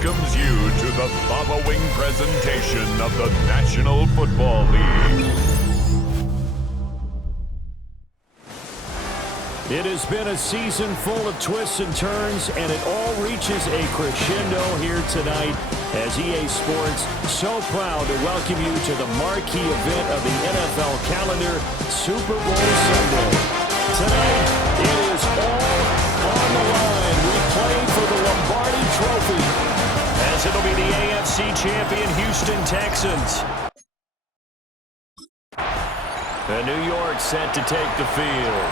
welcomes you to the following presentation of the National Football League. It has been a season full of twists and turns, and it all reaches a crescendo here tonight as EA Sports so proud to welcome you to the marquee event of the NFL calendar, Super Bowl Sunday. Tonight, it is all on the line. We play for the Lombardi Trophy, as it'll be the AFC champion Houston Texans. And New York set to take the field.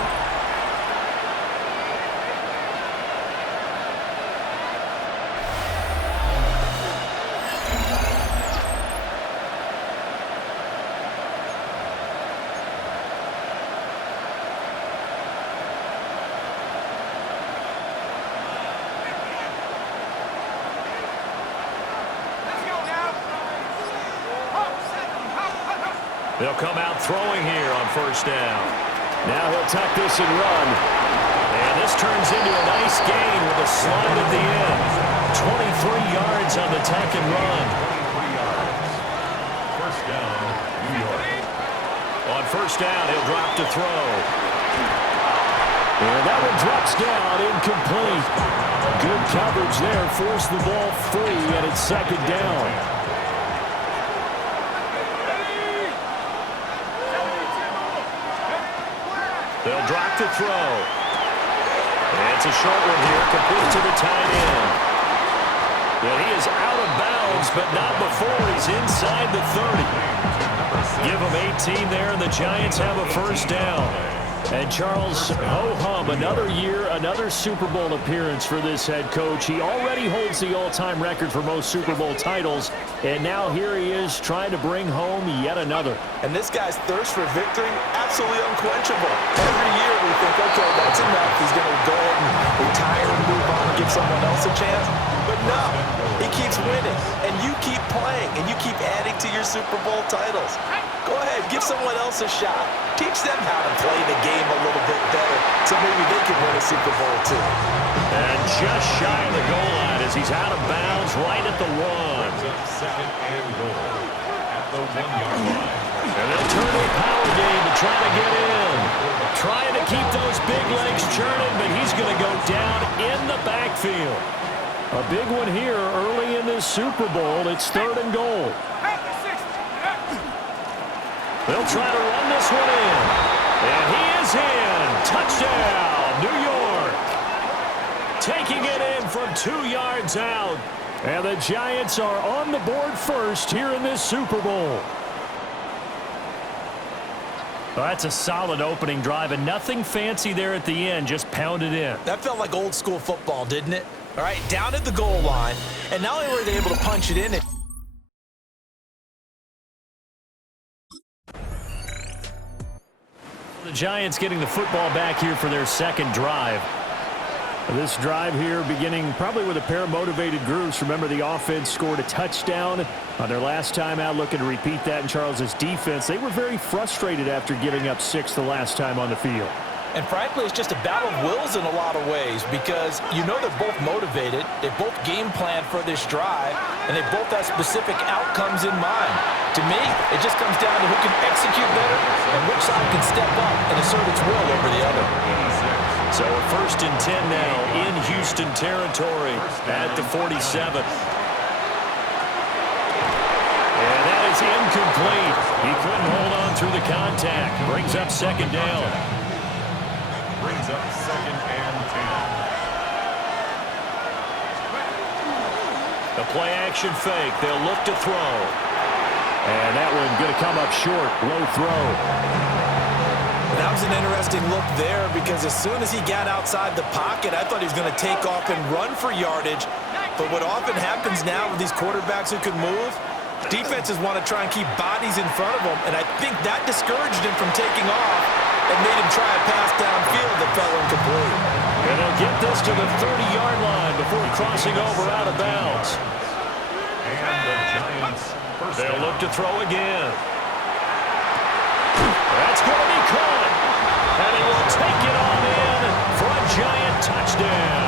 They'll come out throwing here on first down. Now he'll tuck this and run. And this turns into a nice gain with a slide at the end. 23 yards on the tuck and run. 23 yards. First down, New York. On first down, he'll drop to throw. And that one drops down, incomplete. Good coverage there, forced the ball free, and it's second down. They'll drop to throw. And it's a short one here, complete to the tight end. Yeah, he is out of bounds, but not before he's inside the 30. Give him 18 there, and the Giants have a first down. And Charles, ho-hum, another year, another Super Bowl appearance for this head coach. He already holds the all-time record for most Super Bowl titles, and now here he is trying to bring home yet another. And this guy's thirst for victory, absolutely unquenchable. Every year we think, okay, that's enough. He's going to go ahead and retire and move on and give someone else a chance. But no, he keeps winning, and you keep playing, and you keep adding to your Super Bowl titles. Go ahead, give someone else a shot. Teach them how to play the game a little bit better so maybe they can win a Super Bowl too. And just shy of the goal line as he's out of bounds right at the one. Second and goal at the 1-yard line. And they'll turn to a power game to try to get in. Trying to keep those big legs churning, but he's going to go down in the backfield. A big one here early in this Super Bowl. It's third and goal. They'll try to run this one in. And he is in. Touchdown, New York. Taking it in from 2 yards out. And the Giants are on the board first here in this Super Bowl. Well, that's a solid opening drive, and nothing fancy there at the end, just pounded in. That felt like old school football, didn't it? All right, down at the goal line, and not only were they able to punch it in, the Giants getting the football back here for their second drive. This drive here beginning probably with a pair of motivated groups. Remember, the offense scored a touchdown on their last time out, looking to repeat that in Charles's defense. They were very frustrated after giving up 6 the last time on the field. and frankly, it's just a battle of wills in a lot of ways because you know they're both motivated, they both game plan for this drive, and they both have specific outcomes in mind. To me, it just comes down to who can execute better and which side can step up and assert its will over the other. So a 1st and 10 now in Houston territory at the 47. And that is incomplete. He couldn't hold on through the contact. Brings up 2nd down. Brings up 2nd and 10. The play action fake. They'll look to throw. And that one going to come up short. Low throw. That was an interesting look there because as soon as he got outside the pocket, I thought he was going to take off and run for yardage. But what often happens now with these quarterbacks who can move, defenses want to try and keep bodies in front of them, and I think that discouraged him from taking off and made him try a pass downfield that fell incomplete. And they'll get this to the 30-yard line before crossing over out of bounds. And the Giants first They'll down. look to throw again. That's going to be caught. And he will take it on in for a Giant touchdown.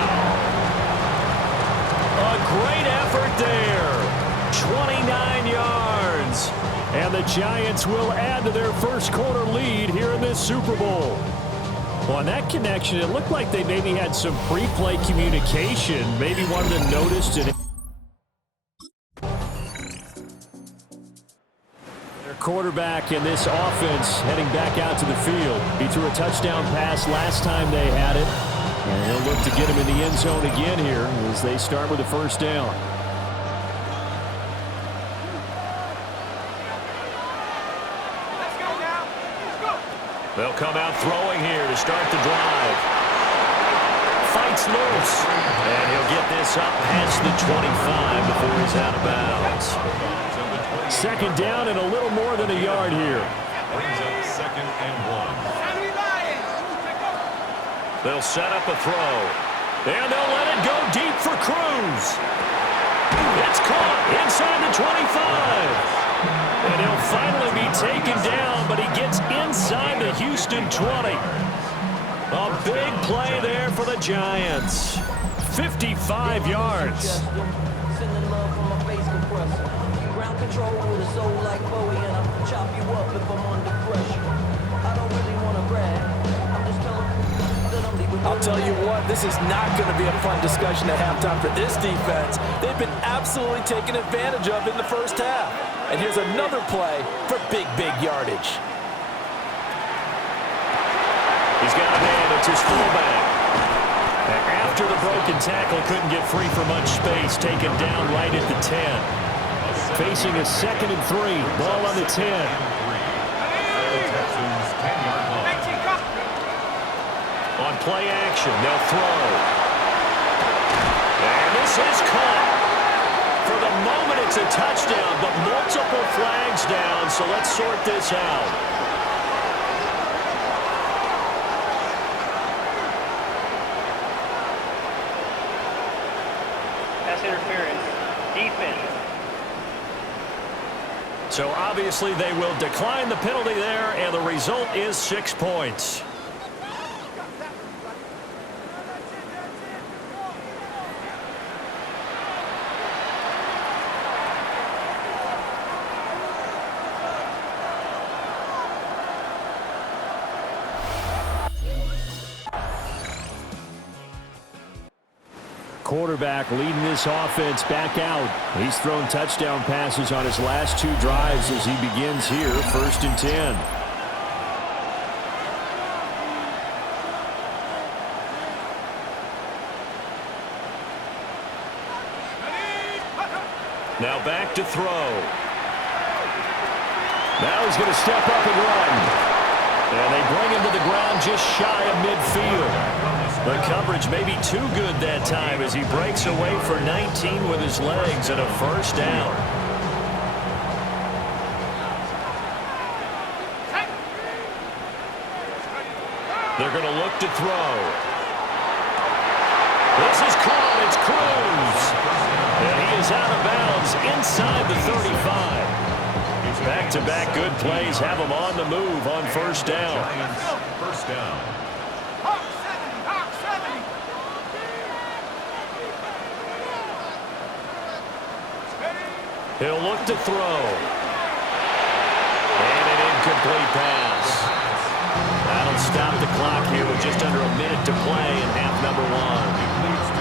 A great effort And the Giants will add to their first quarter lead here in this Super Bowl. Well, on that connection, it looked like they maybe had some pre-play communication. Maybe one of them noticed it. Their quarterback in this offense heading back out to the field. He threw a touchdown pass last time they had it. And he'll look to get him in the end zone again here as they start with a first down. They'll come out throwing here to start the drive. Fights loose. And he'll get this up past the 25 before he's out of bounds. Second down and a little more than a yard here. Brings up 2nd and 1. They'll set up a throw. And they'll let it go deep for Cruz. It's caught inside the 25. And he'll finally be taken down, but he gets inside the Houston 20. A big play there for the Giants. 55 yards. Sending love from my face compressor. Ground control with a soul like Bowie, and I'll chop you up if I'm under pressure. I don't really want to brag. I'm just telling that I'm leaving. I'll tell you what, this is not going to be a fun discussion at halftime for this defense. They've been absolutely taken advantage of in the first half. And here's another play for big yardage. He's got a man. It's his fullback. And after the broken tackle, couldn't get free for much space. Taken down right at the 10. Facing a 2nd and 3. Ball on the 10. On play action, they'll throw. And this is caught. For the moment, it's a touchdown, but multiple flags down, so let's sort this out. Pass interference. Defense. So obviously they will decline the penalty there, and the result is 6 points. Quarterback leading this offense back out. He's thrown touchdown passes on his last 2 drives as he begins here, 1st and 10. Now back to throw. Now he's going to step up and run. And they bring him to the ground just shy of midfield. The coverage may be too good that time as he breaks away for 19 with his legs and a first down. They're going to look to throw. This is caught. It's Cruz. And he is out of bounds inside the 35. Back-to-back good plays have him on the move on first down. First down. He'll look to throw. And an incomplete pass. That'll stop the clock here with just under a minute to play in half number 1.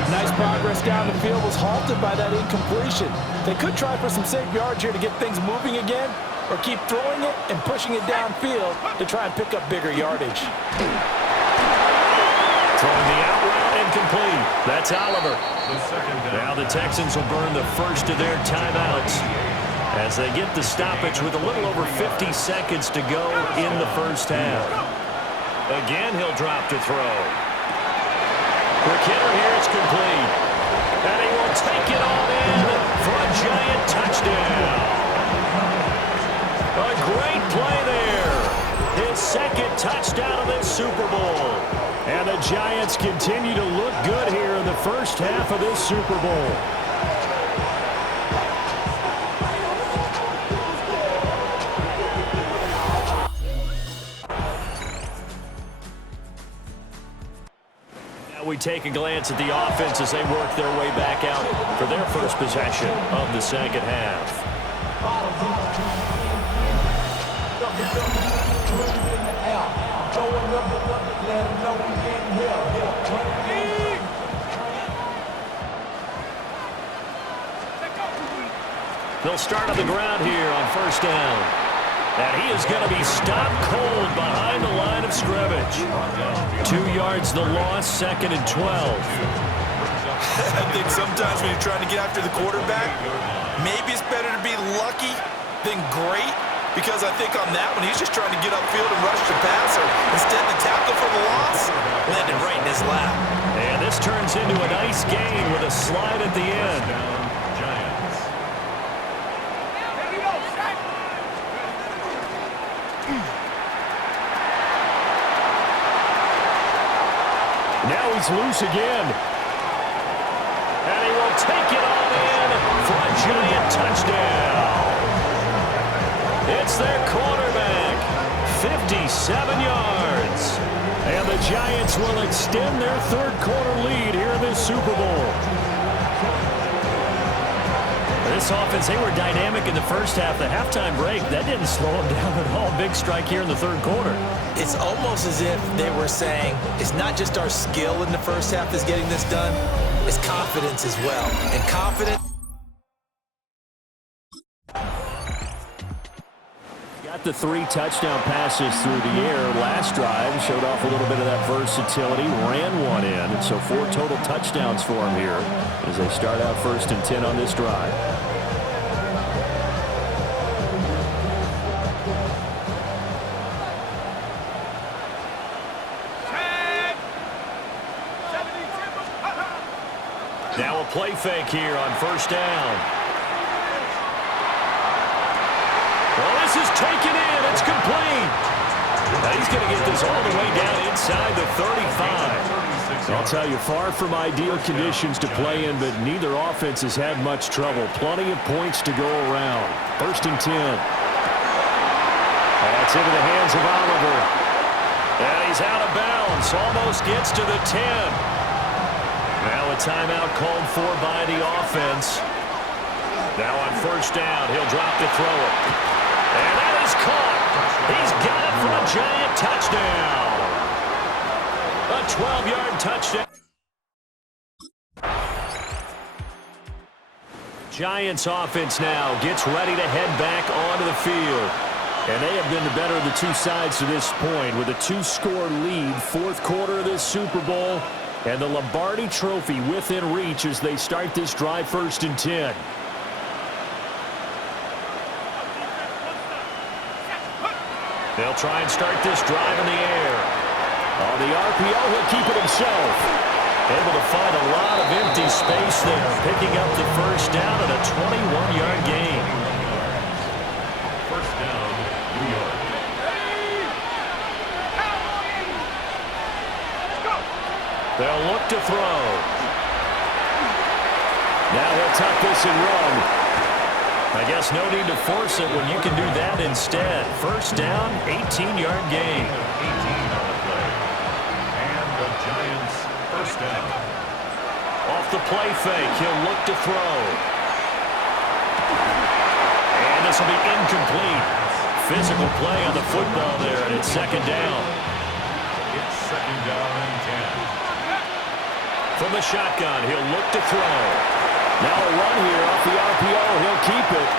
Nice progress down the field was halted by that incompletion. They could try for some safe yards here to get things moving again, or keep throwing it and pushing it downfield to try and pick up bigger yardage. Throwing the out route incomplete. That's Oliver. Now the Texans will burn the first of their timeouts as they get the stoppage with a little over 50 seconds to go in the first half. Again, he'll drop to throw. Quick hitter here, it's complete. And he will take it all in for a giant touchdown. A great play there. His 2nd touchdown of this Super Bowl. And the Giants continue to look good here in the first half of this Super Bowl. Now we take a glance at the offense as they work their way back out for their first possession of the second half. They'll start on the ground here on first down. And he is going to be stopped cold behind the line of scrimmage. 2 yards the loss, 2nd and 12. I think sometimes when you're trying to get after the quarterback, maybe it's better to be lucky than great, because I think on that one, he's just trying to get upfield and rush the passer. Instead, the tackle for the loss landed right in his lap. And this turns into a nice gain with a slide at the end. Now he's loose again. And he will take it on in for a giant touchdown. It's their quarterback, 57 yards. And the Giants will extend their third-quarter lead here in this Super Bowl. This offense, they were dynamic in the first half. The halftime break, that didn't slow them down at all. Big strike here in the third quarter. It's almost as if they were saying, it's not just our skill in the first half that's getting this done, it's confidence as well. And confidence. Got the 3 touchdown passes through the air. Last drive showed off a little bit of that versatility, ran one in, and so 4 total touchdowns for him here as they start out 1st and 10 on this drive. Now a play fake here on first down. Well, this is taken in. It's complete. Now he's going to get this all the way down inside the 35. I'll tell you, far from ideal conditions to play in, but neither offense has had much trouble. Plenty of points to go around. 1st and 10. That's into the hands of Oliver. And he's out of bounds. Almost gets to the 10. Now a timeout called for by the offense. Now on first down, he'll drop to throw it. And that is caught. He's got it for a giant touchdown. A 12-yard touchdown. Giants offense now gets ready to head back onto the field. And they have been the better of the 2 sides to this point with a 2-score lead, 4th quarter of this Super Bowl. And the Lombardi Trophy within reach as they start this drive 1st and 10. They'll try and start this drive in the air. On the RPO, he'll keep it himself. Able to find a lot of empty space there, picking up the first down and a 21-yard gain. First down, New York. They'll look to throw. Now he'll tuck this and run. I guess no need to force it when you can do that instead. First down, 18-yard gain. 18 on the play. And the Giants first down. Off the play fake, he'll look to throw. And this will be incomplete. Physical play on the football there, and it's 2nd down. It's 2nd down and 10. From the shotgun, he'll look to throw. Now a run here off the RPO. He'll keep it.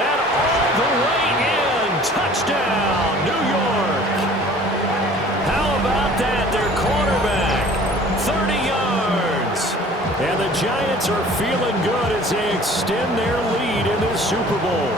And all the way in. Touchdown, New York. How about that? Their quarterback, 30 yards. And the Giants are feeling good as they extend their lead in this Super Bowl.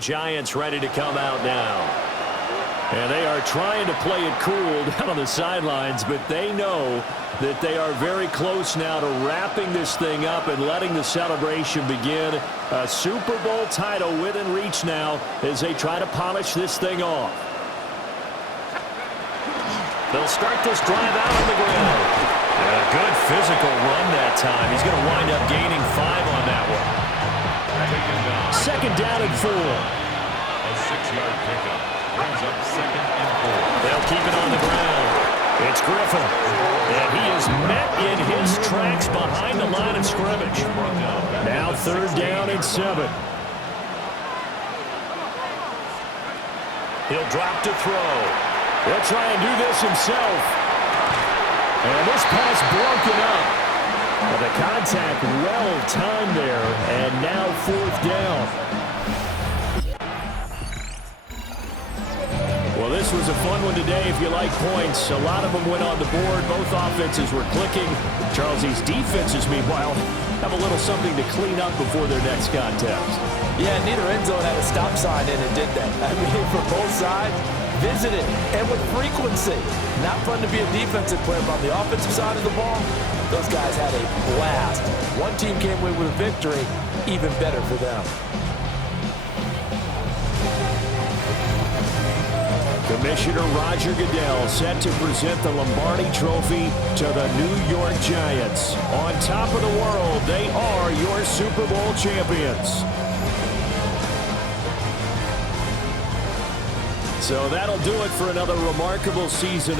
Giants ready to come out now. And they are trying to play it cool down on the sidelines, but they know that they are very close now to wrapping this thing up and letting the celebration begin. A Super Bowl title within reach now as they try to polish this thing off. They'll start this drive out on the ground. And a good physical run that time. He's going to wind up gaining 5 on that one. Second down and 4. A 6-yard pickup brings up 2nd and 4. They'll keep it on the ground. It's Griffin. And he is met in his tracks behind the line of scrimmage. Now 3rd down and 7. He'll drop to throw. He'll try and do this himself. And this pass broken up. But the contact well timed there. And now 4th down. Well, this was a fun one today if you like points. A lot of them went on the board. Both offenses were clicking. Charles, these defenses, meanwhile, have a little something to clean up before their next contest. Yeah, neither end zone had a stop sign in it, did they? I mean, for both sides, visited and with frequency. Not fun to be a defensive player, but on the offensive side of the ball, those guys had a blast. One team came away with a victory, even better for them. Commissioner Roger Goodell set to present the Lombardi Trophy to the New York Giants. On top of the world, they are your Super Bowl champions. So that'll do it for another remarkable season